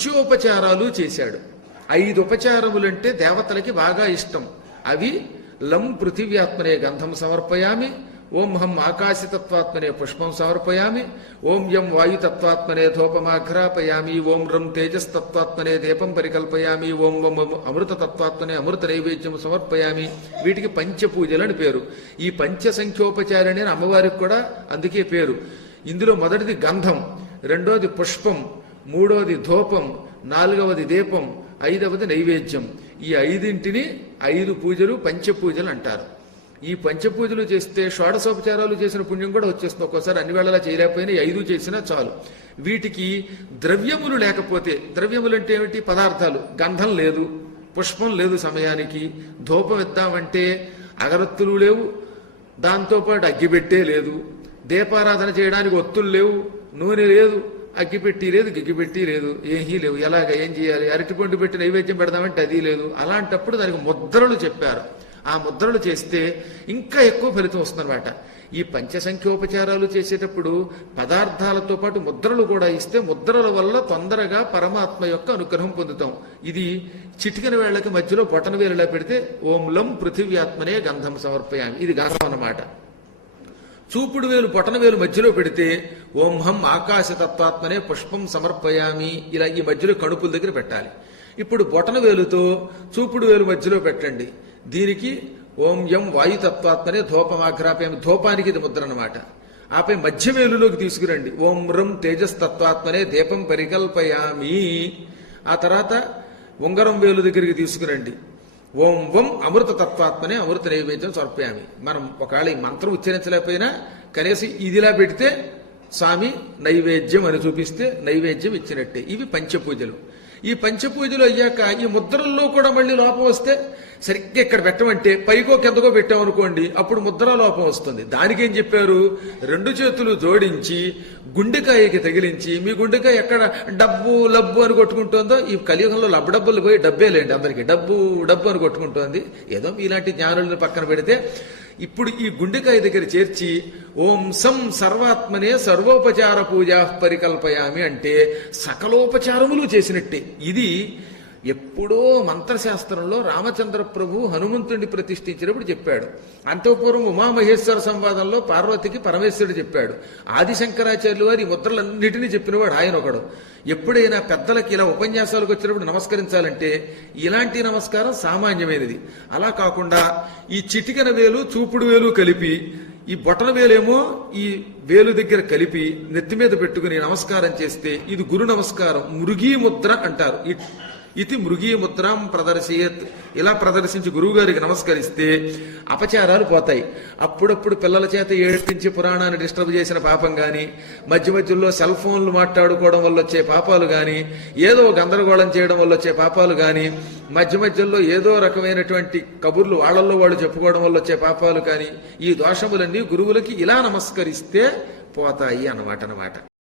పంచోపచారాలు చేశాడు. 5 ఉపచారములంటే దేవతలకి బాగా ఇష్టం. అవి లం పృథివ్యాత్మనే గంధం సమర్పయామి, ఓం హం ఆకాశతత్వాత్మనే పుష్పం సమర్పయామి, ఓం యం వాయుతత్వాత్మనే ధూపమాఘ్రాపయామి, ఓం రం తేజస్తత్వాత్మనే దీపం పరికల్పయామి, ఓం వం అమృతతత్వాత్మనే అమృత నైవేద్యం సమర్పయామి. వీటికి పంచపూజలు అని పేరు. ఈ పంచసంఖ్యోపచారిణి అని అమ్మవారికి కూడా అందుకే పేరు. ఇందులో మొదటిది గంధం, రెండోది పుష్పం, మూడోది ధూపం, నాలుగవది దీపం, ఐదవది నైవేద్యం. ఈ 5ంటిని 5 పూజలు పంచపూజలు అంటారు. ఈ పంచపూజలు చేస్తే షోడశోపచారాలు చేసిన పుణ్యం కూడా వచ్చేస్తుంది. ఒక్కోసారి అన్ని వేళలా చేయలేకపోయినా 5 చేసినా చాలు. వీటికి ద్రవ్యములు లేకపోతే, ద్రవ్యములు అంటే ఏమిటి? పదార్థాలు. గంధం లేదు, పుష్పం లేదు, సమయానికి ధూపం ఇద్దామంటే అగరత్తులు లేవు, దాంతోపాటు అగ్గిపెట్టే లేదు, దీపారాధన చేయడానికి ఒత్తులు లేవు, నూనె లేదు, అగ్గిపెట్టి లేదు, గిగ్గిపెట్టి లేదు, ఏమీ లేవు. ఏం చేయాలి? అరటిపండు పెట్టి నైవేద్యం పెడదామంటే అది లేదు. అలాంటప్పుడు దానికి ముద్రలు చెప్పారు. ఆ ముద్రలు చేస్తే ఇంకా ఎక్కువ ఫలితం వస్తుందన్నమాట. ఈ పంచసంఖ్యోపచారాలు చేసేటప్పుడు పదార్థాలతో పాటు ముద్రలు కూడా ఇస్తే ముద్రల వల్ల తొందరగా పరమాత్మ యొక్క అనుగ్రహం పొందుతాం. ఇది చిటికెన వేళ్లకి మధ్యలో బొటన వేలులా పెడితే ఓం లం పృథివ్యాత్మనే గంధం సమర్పయామి, ఇది గంధం అన్నమాట. చూపుడు వేలు బొటన వేలు మధ్యలో పెడితే ఓం హం ఆకాశతత్వాత్మనే పుష్పం సమర్పయామి, ఇలా ఈ మధ్యలో కడుపుల దగ్గర పెట్టాలి. ఇప్పుడు బొటన వేలుతో చూపుడు వేలు మధ్యలో పెట్టండి. దీనికి ఓం యం వాయుతత్వాత్మనే ధూపమాఘ్రాపయామి, ధూపానికి ఇది ముద్ర అన్నమాట. ఆపై మధ్య వేలులోకి తీసుకురండి. ఓం రం తేజస్తత్వాత్మనే దీపం పరికల్పయామి. ఆ తర్వాత ఉంగరం వేలు దగ్గరికి తీసుకురండి. ఓం వం అమృత తత్వాత్మనే అమృత నైవేద్యం సమర్పయామి. మనం ఒకవేళ ఈ మంత్రం ఉచ్చరించలేకపోయినా కనీసం ఇదిలా పెడితే స్వామి నైవేద్యం అని చూపిస్తే నైవేద్యం ఇచ్చినట్టే. ఇవి పంచపూజలు. ఈ పంచపూజలు అయ్యాక ఈ ముద్రల్లో కూడా మళ్ళీ లోపం వస్తే సరిగ్గా ఇక్కడ పెట్టమంటే పైకో కిందకో పెట్టామనుకోండి, అప్పుడు ముద్ర లోపం వస్తుంది. దానికేం చెప్పారు? 2 చేతులు జోడించి గుండెకాయకి తగిలించి, మీ గుండెకాయ ఎక్కడ డబ్బు లబ్బు అని కొట్టుకుంటుందో, ఈ కలియుగంలో డబ్బులు పోయి డబ్బే లేండి అందరికీ, డబ్బు డబ్బు అని కొట్టుకుంటోంది. ఏదో ఇలాంటి జ్ఞానులను పక్కన పెడితే ఇప్పుడు ఈ గుండెకాయ దగ్గర చేర్చి ఓం సం సర్వాత్మనే సర్వోపచార పూజా పరికల్పయామి అంటే సకలోపచారములు చేసినట్టే. ఇది ఎప్పుడో మంత్రశాస్త్రంలో రామచంద్ర ప్రభు హనుమంతుడిని ప్రతిష్ఠించినప్పుడు చెప్పాడు. అంతఃపూర్వం ఉమామహేశ్వర సంవాదంలో పార్వతికి పరమేశ్వరుడు చెప్పాడు. ఆదిశంకరాచార్యులు వారి ఈ ముద్రలన్నిటినీ చెప్పినవాడు ఆయన ఒకడు. ఎప్పుడైనా పెద్దలకి ఇలా ఉపన్యాసాలకు వచ్చినప్పుడు నమస్కరించాలంటే ఇలాంటి నమస్కారం సామాన్యమైనది. అలా కాకుండా ఈ చిటికెన వేలు చూపుడు వేలు కలిపి, ఈ బొటన వేలేమో ఈ వేలు దగ్గర కలిపి నెత్తి మీద పెట్టుకుని నమస్కారం చేస్తే ఇది గురు నమస్కారం, మృగీ ముద్ర అంటారు. ఇది మృగీ ముద్రాం ప్రదర్శయత్. ఇలా ప్రదర్శించి గురువు గారికి నమస్కరిస్తే అపచారాలు పోతాయి. అప్పుడప్పుడు పిల్లల చేత ఏడ్పించి పురాణాన్ని డిస్టర్బ్ చేసిన పాపం గాని, మధ్య మధ్యలో సెల్ ఫోన్లు మాట్లాడుకోవడం వల్ల వచ్చే పాపాలు గాని, ఏదో గందరగోళం చేయడం వల్ల వచ్చే పాపాలు గాని, మధ్య మధ్యలో ఏదో రకమైనటువంటి కబుర్లు వాళ్ళల్లో వాళ్ళు చెప్పుకోవడం వల్ల వచ్చే పాపాలు కానీ, ఈ దోషములన్నీ గురువులకి ఇలా నమస్కరిస్తే పోతాయి అన్నమాట.